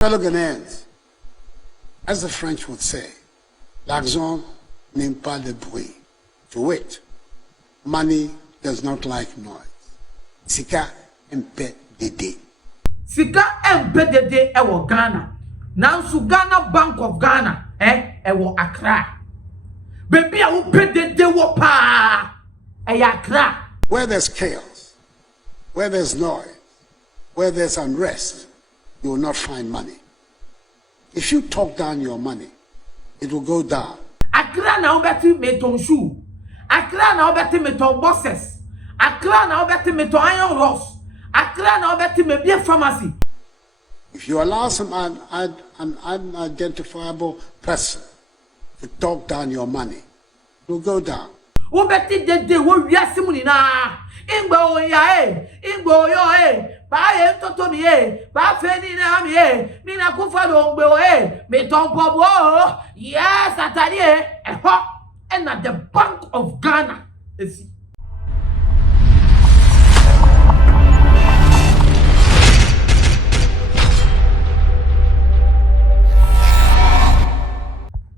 Fellow Ghanaians, as the French would say, l'argent n'aime pas le bruit. To wit, money does not like noise. Sika Mp3. Sika Mp3 ewo Ghana. Nansu Ghana Bank of Ghana ewo Accra. Baby a wo Mp3 wo pa Accra. Where there's chaos, where there's noise, where there's unrest, you will not find money. If you talk down your money, it will go down. Accra na obeti meton shoe. Accra na obeti meton bosses. Accra na obeti meton iron rods. Accra na obeti maybe pharmacy. If you allow an unidentifiable person to talk down your money, it will go down. Obeti Dede wo wiase mu ni na. Ingbo yo ba ye toto mi ba fe ni na mi mi na ku fa do ngbe me ton pobo yes atari eho and at the Bank of Ghana esi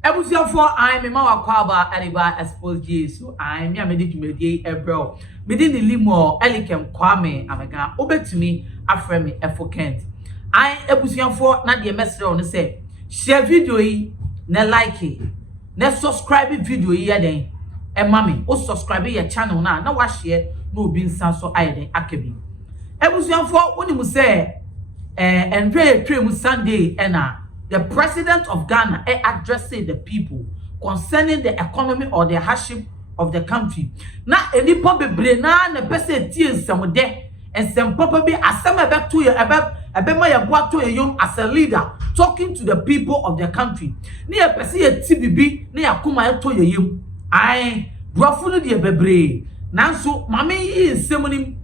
Ebusiafo I me ma wakwaba ariba Xposed Jesus I me amedi tumedi ebro medi ni limo elikem kwame amega obetumi afre me efokent I ebusiafo na de mesre on say share video yi na like na subscribe video yi den e mami o subscribe your channel na wa share na obi nsan so ayeden akabi ebusiafo woni mu say enre twem Sunday na the president of Ghana addressing the people concerning the economy or the hardship of the country. Na enipo bebre na pese tie nsem de nsem papa bi asem ebeto ye ebema ye boato ye yom as a leader talking to the people of the country. Ni e pese ye ti bibi na yakoma eto ye yem. Ai brofo no de bebre. Nanso mame yi nsem nim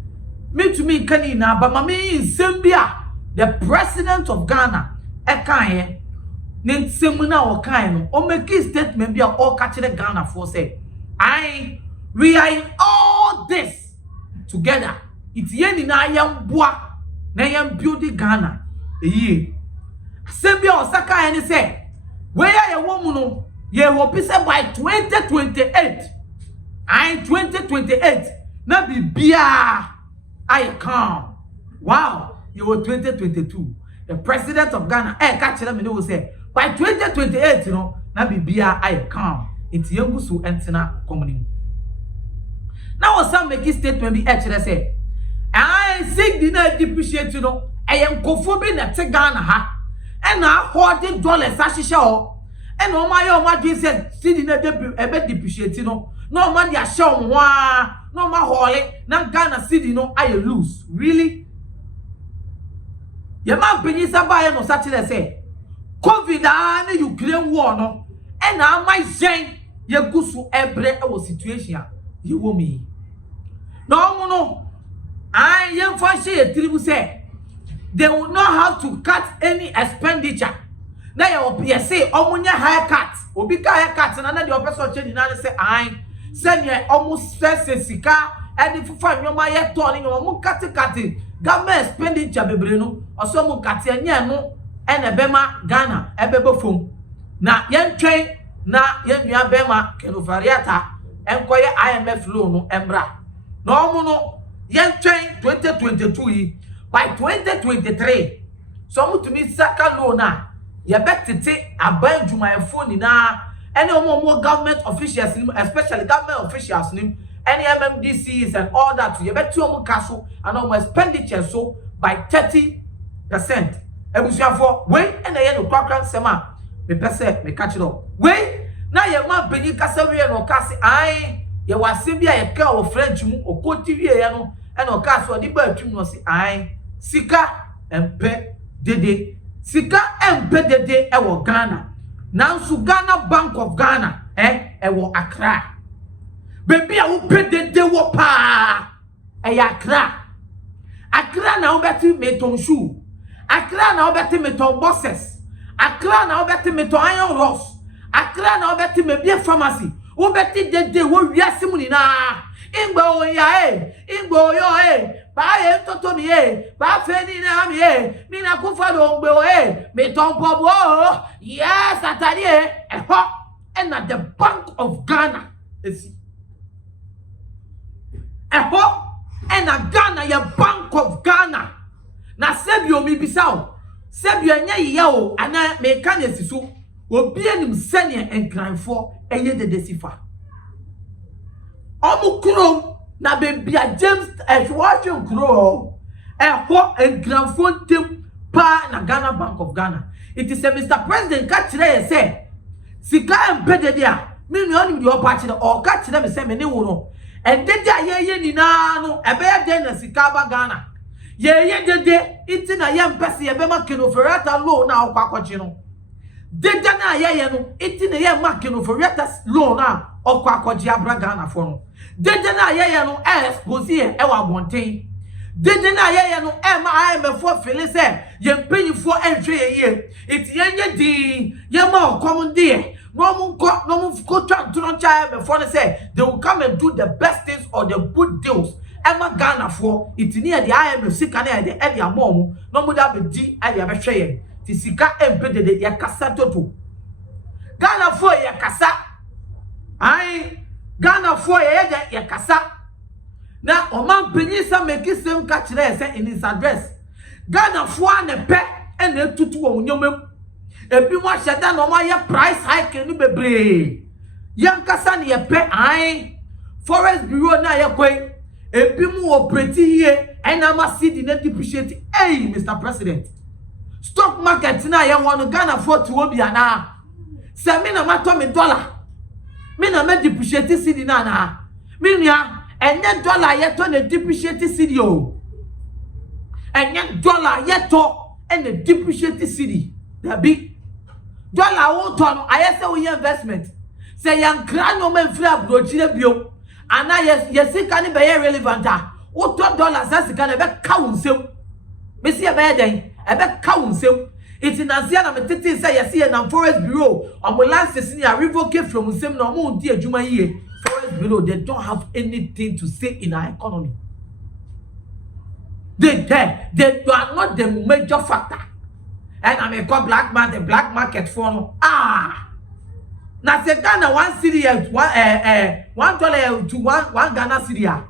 metumi kani na ba mame yi nsem bia the president of Ghana ekaye Ninsemuna or kind or make a statement be all catching the Ghana for say, we are in all this together. It's yen in I am bois, Nayam beauty Ghana. Ye Sembia or Saka and say, where are you woman? Ye will be said by 2028. 2028. Nabi Bia I come. Wow, you were 2022. The president of Ghana, catch them and say. By 2028, you know, na bibia I come. It's young su entina communing. Now, some make statement be actually say, I think the night depreciate, you know, I am conforming at Ghana ha, and now $40 ashisha, and on my own, what you said, sitting at a bit depreciate, you know, no money I show one, no more holy, now Ghana city, no, I lose. Really? Your man Benisa by no such as say. COVID and Ukraine war no and now my saying you go to every situation you want me no I am for sure tribu say they will not have to cut any expenditure now you be say omunya haircut obi ka haircut na the person change na say I send you almost Sika and if you find your my turn you mu cut government expenditure bebre no oso mu cut anya no and a bema Ghana ebebo fom na yen twen na yen nua bema kenofariata enkoye IMF loan embra no omo no yen twen 2022 yi by 2023 so mu tumi saka loan na ye betete aban dwumayefo ni na ene omo government officials especially government officials ni any MMDCs and all that ye betu omo kaso and omo expenditure so by 30%. Ebusiafo we na ye no kwakran sema me pese me catch it up we na ye ma beni kasa we no kasi ye wase bia ye ka o French mu okoti wie ye no e no kaso di ba atwum no si Sika Mp3 Sika Mp3 ewo Ghana nansu Ghana Bank of Ghana ewo Accra baby a wo Mp3 wo pa Accra na obeti meton shoe Accra na obeti meton bosses. Accra na obeti meton iron rods. Accra na obeti maybe pharmacy. Obeti Dede wo wiase mu ni na. Ingbo yo Ba toto mi ba feni na mi na kufa do ngbe me tompo bo. Yes, atari eho and at the Bank of Ghana. Eho and at Ghana your Bank of Ghana. Na sebio mi bisao. Sebio enye ye o ana me kan esisu. Obi anim sene enkranfo eye de desifa. Omu krom na bebia James Edward kro eho enkranfo tem pa na Ghana Bank of Ghana. It is a Mr. President ka kire ye say Sika Dede a me nuanu de opa kire o ka kire me say me ne wo no. And Dede ye nyina no ebe ye den na Sika ba Ghana. Ye Dede iti na ye mpese ye be ma kenoferata loan na okwa kwachi no. Dede na ye no iti na ye ma kenoferata loan na okwa kwachi abra Ghana for no. Dede na ye no expose ye e wa bonten. Dede na ye no e ma IMF feel say ye mpanyifo enhwe ye. Iti ye di ye ma okom de. No mu go to child before they say they will come and do the best things or the good deals. Emma Ghana for it near the IMF Sika near the Eddie mom. No more that be D I have a share. The Sika embedded the Yakasa Toto. Ghana for Yakasa. I Ghana for Yakasa. Now, Oman Penisa make his same catch there in his address. Ghana for and a pet and the tutu on your ebi mo sheda no ma ye price hike ni bebre yankasa ne ye pe ai forest bureau na ye kwai ebi mo operate here and am see the depreciate Mr. President stock market na ye won Ghana for to obi ana se me na mato me dollar me na me depreciate cedi na me nua enye dollar ye to na depreciate cedi o enye dollar ye to and the depreciate cedi there be dollar wo ton ayese wo investment say yan kra no man free abrochire bio ana yes Sika ni be relevant wo ton dollar sa Sika na be ka wonsem me see e be den e be ka wonsem it na sia na me tete say yes ye na forest bureau ambulance ni a revoke from wonsem na mo di adwuma yie forest bureau they don't have anything to say in our economy they are not the major factor. And I may call black man the black market for no. Na se Ghana $1 to one Ghana cedi.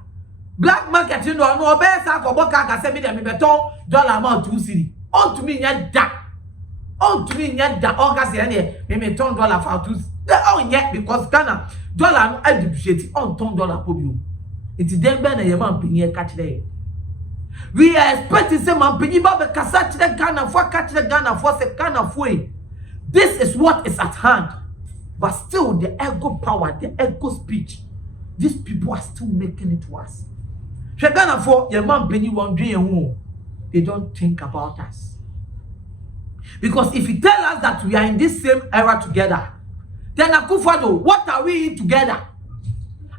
Black market you know no be sa ko boka ka se me dem beton dollar amount 2 cedi. On to me nya da. On to me nya da. On ka se ne me ton dollar for 2. On yet because Ghana dollar no depreciate on ton dollar po bi o. It dem be na ye man pinye catch there. We are expecting some Mp3 ba kasa chire Ghana for catch the Ghana for se Ghana for. This is what is at hand. But still the ego power, the ego speech. These people are still making it worse. Ghana for your Mp3 wondering they don't think about us. Because if you tell us that we are in this same era together, then Akufo-Addo, what are we in together?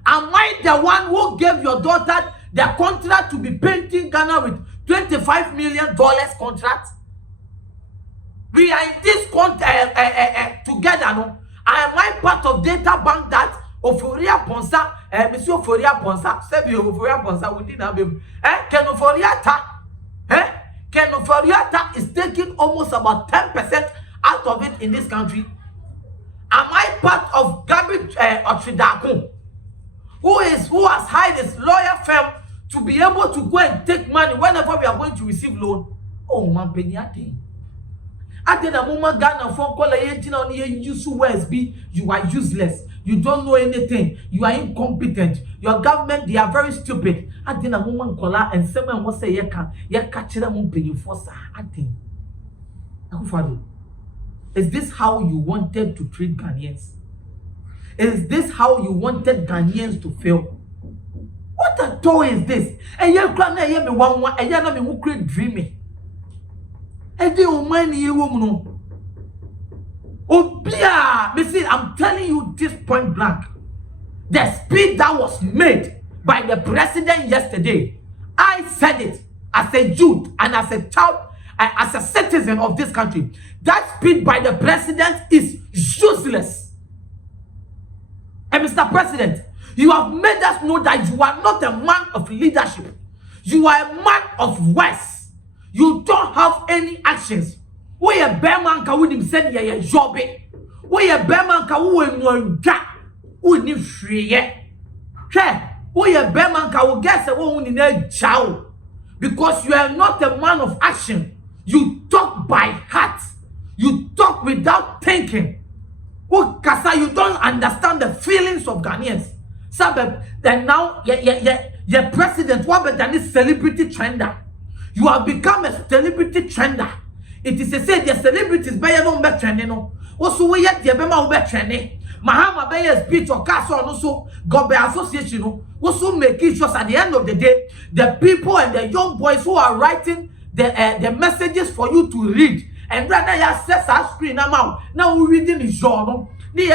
Am I the one who gave your daughter the contract to be painting Ghana with $25 million contract? We are in this together, no? Am I part of data bank that Oforia Ponsa, Monsieur Oforia Ponsa, Sebi Oforia Ponsa, we didn't have him. Ken Oforiata is taking almost about 10% out of it in this country. Am I part of garbage Otridakun, who has hired his lawyer firm to be able to go and take money whenever we are going to receive loan? Oh man, Penyate. At the moment Ghana phone call you are useless. You don't know anything. You are incompetent. Your government, they are very stupid. At the moment call and someone will say you catch them paying for Akufo-Addo. Is this how you wanted to treat Ghanaians? Is this how you wanted Ghanaians to feel? What a toy is this? And you can't hear me one, and you're not me who create dreaming. And they will mind you, woman. Oh, yeah, see, I'm telling you this point blank. The speech that was made by the president yesterday, I said it as a youth and as a child, as a citizen of this country. That speech by the president is useless. And Mr. President, you have made us know that you are not a man of leadership. You are a man of words. You don't have any actions. We a bear man can win him send ye job. We a bear man can win one gap. We need free yet. We a bear man can guess a woman in a chow. Because you are not a man of action. You talk by heart. You talk without thinking. Oh, Kasa, you don't understand the feelings of Ghanaians. Sabab, then now, your president, what better than this celebrity trender? You have become a celebrity trender. It is a say the celebrities better no better trending. Also, we yet the Bema better trending. Mahama Bayer speech or castle also got by association. Also making sure at the end of the day, the people and the young boys who are writing the messages for you to read, and rather you access our screen now we reading the journal. You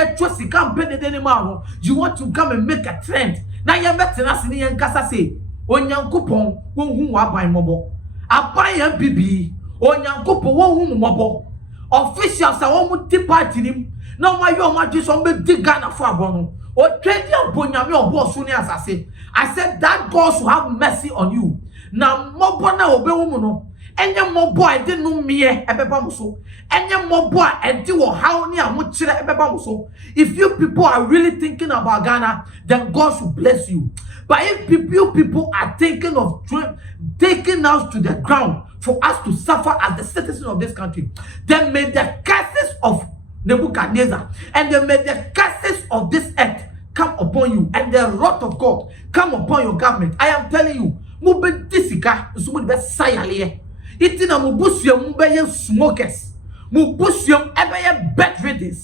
want to come and make a trend. Now you're better than Sini and Casa say, on young coupon, who are by mobile. I buy MPB, on young couple, who mobile. Officials are almost departing him. No, my young man just on big Ghana for Bono. Or 20 upon your boss soon as I say. I said that God should have mercy on you. Now, more bona obe woman. And your more boy didn't know me a bebamuso. And your more boy and do how near much a bebamuso. If you people are really thinking about Ghana, then God should bless you. But if you people are taking us to the ground for us to suffer as the citizens of this country, then may the curses of Nebuchadnezzar and then may the curses of this earth come upon you, and the wrath of God come upon your government. I am telling you, mube Sika is what the sayale. Itina mubusium mube smokers, mubusium ebe bedridden.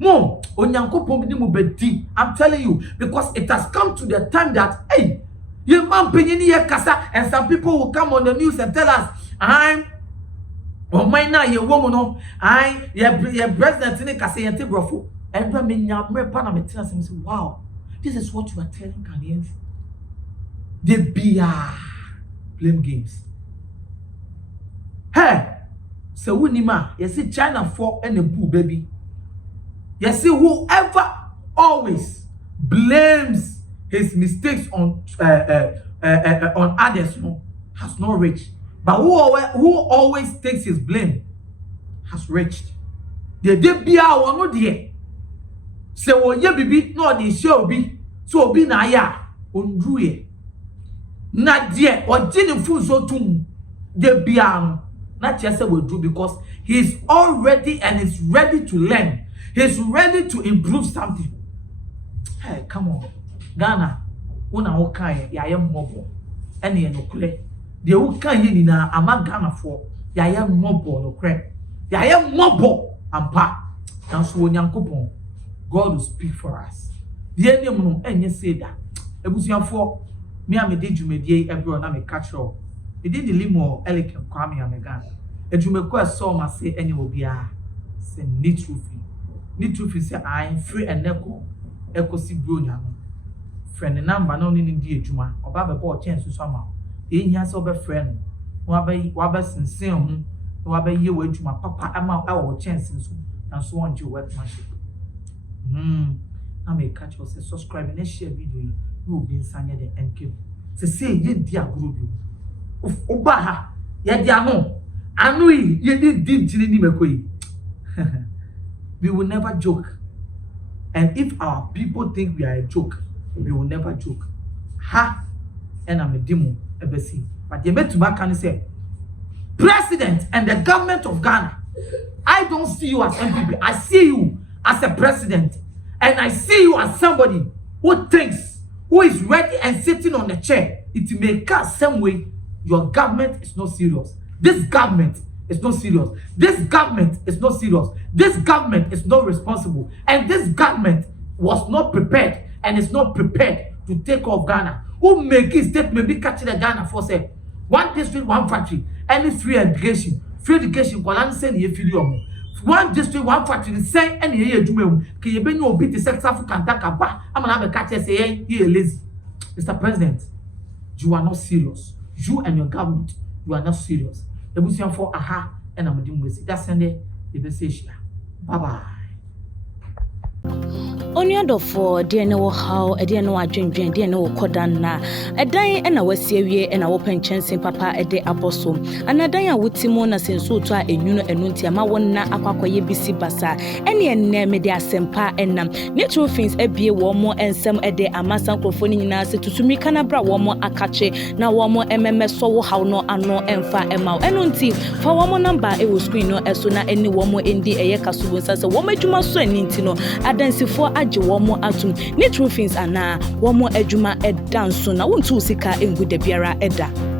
Mo onyankopon ni mubedi. I'm telling you, because it has come to the time that hey, you man penini ye kasa, and some people will come on the news and tell us, I'm oh my na ye woman no, I ye president ni kasa ye brofo. And when me say, wow, this is what you are telling Ghanaians. They be blame games. Hey, so Winima, you see China for and the boo baby. You see whoever always blames his mistakes on others has not reached. But who always takes his blame has reached. They be our no dear. Se wo ye bibi no de hye obi so obi na ya ondruye na de ogine fu so tum de bia no na chese we do, because he is all ready and is ready to learn. He's ready to improve something. Hey, come on, Ghana, una ho kan ya ye mmobo ene ye no kule de wo kan ye ni na ama Ghana for ya ye mmobo no kre ya ye mmobo ampa na so onyankopon God will speak for us. The end of no enye say that. Ebusuafo me amede dwumedie ebro na me catch up. E dey the limo elegant kwame amegan. Edwumeko so ma say enye obia. Say need truth. Need truth say I am free and ekosi bronya no. Friend number no ni di edwuma. Oba be bo chance so ama. E hia so be friend. Wa be sinsen ho. Wa be ye wadwuma papa ama wo chance so. And so on your workmanship. I may catch us, subscribe and share video. You will be inside the NQ. Say, ye dear group. Obaha, ye dear no. I know ye did Jilini McQuay. We will never joke. And if our people think we are a joke, we will never joke. Ha! And I'm a demo, ever see. But they met to back and say, President and the government of Ghana, I don't see you as MPP. I see you as a president, and I see you as somebody who thinks, who is ready and sitting on the chair. It may cast some way. Your government is not serious. This government is not serious. This government is not serious. This government is not responsible, and this government was not prepared and is not prepared to take off Ghana. Who make it statement be catching the Ghana for say one district, one factory, any free education. Free education, one district, one factory, say any year do me. Can you be no bit the sex African takaba? I'm gonna catch you say you lazy. Mr. President, you are not serious. You and your government, you are not serious. The Muslim for aha and I'm doing with it. That's Sunday, the message. Bye bye. Oniado for dear no how a dear no adwendwen dear no kodan na a dying and a wasie and a open chance in papa a day apostle and a dying with Timona since so to a nuno and nuntia ma one na aquaye bisi basa any and name their sempa and natural things a be one more and some a day a mass microphone in us to me canabra one more akache now one more MMS so how no and no and far a mouth and until for one more number it will screen no as soon as any one more in the Ayakasu as a woman to my son intino adansi for one more atum ne true things ana one more ejuma edan so na wontu sika engu de biara eda